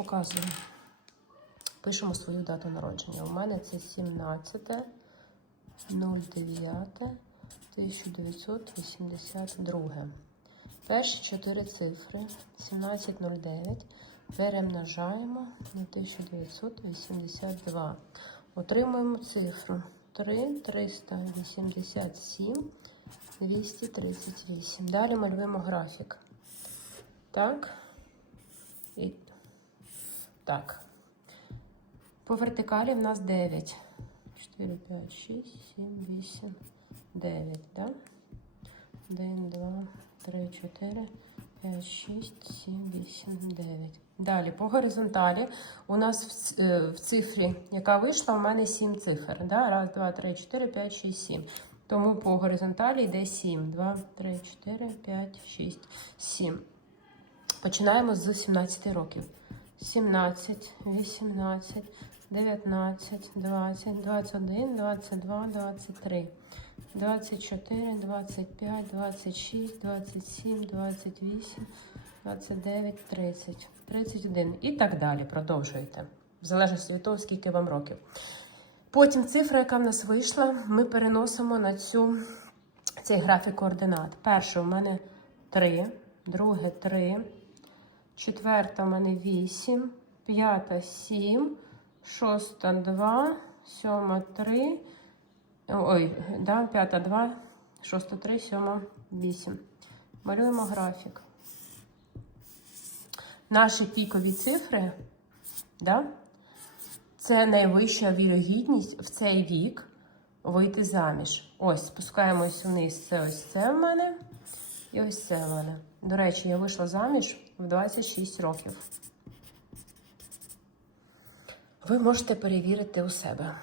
Показую. Пишемо свою дату народження. У мене це 17 09 1982. Перші чотири цифри 1709 перемножаємо на 1982. Отримуємо цифру 3 387 238. Далі малюємо графік. Так. І так. По вертикалі в нас 9. 4, 5, 6, 7, 8, 9, да? 1, 2, 3, 4, 5, 6, 7, 8, 9. Далі, по горизонталі у нас в, е, цифрі, яка вийшла, у мене 7 цифр. Да? Раз, два, три, 4, 5, 6, 7. Тому по горизонталі йде 7. 2, 3, 4, 5, 6, 7. Починаємо з 17 років. 17, 18, 19, 20, 21, 22, 23, 24, 25, 26, 27, 28, 29, 30, 31 і так далі. Продовжуєте. В залежності від того, скільки вам років. Потім цифра, яка в нас вийшла, ми переносимо на цю, цей графік координат. Перше у мене 3, друге 3, четверта у мене 8, п'ята 7, шоста 2, сьома 3, ой, да, п'ята 2, шоста 3, сьома 8. Малюємо графік. Наші пікові цифри, да, це найвища вірогідність в цей вік вийти заміж. Ось, спускаємось вниз. Це ось це в мене. І ось це мене. До речі, я вийшла заміж в 26 років. Ви можете перевірити у себе.